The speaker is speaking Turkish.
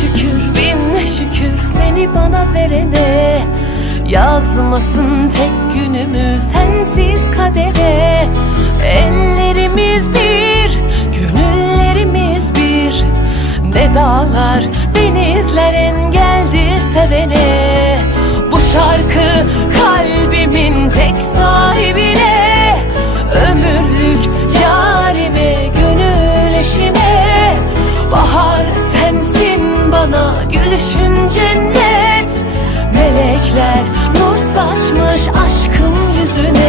şükür bin şükür seni bana verene. Yazmasın tek günümü sensiz kadere. Ellerimiz bir, gönüllerimiz bir. Ne dağlar, sana gülüşün cennet Melekler nur saçmış aşkım yüzüne.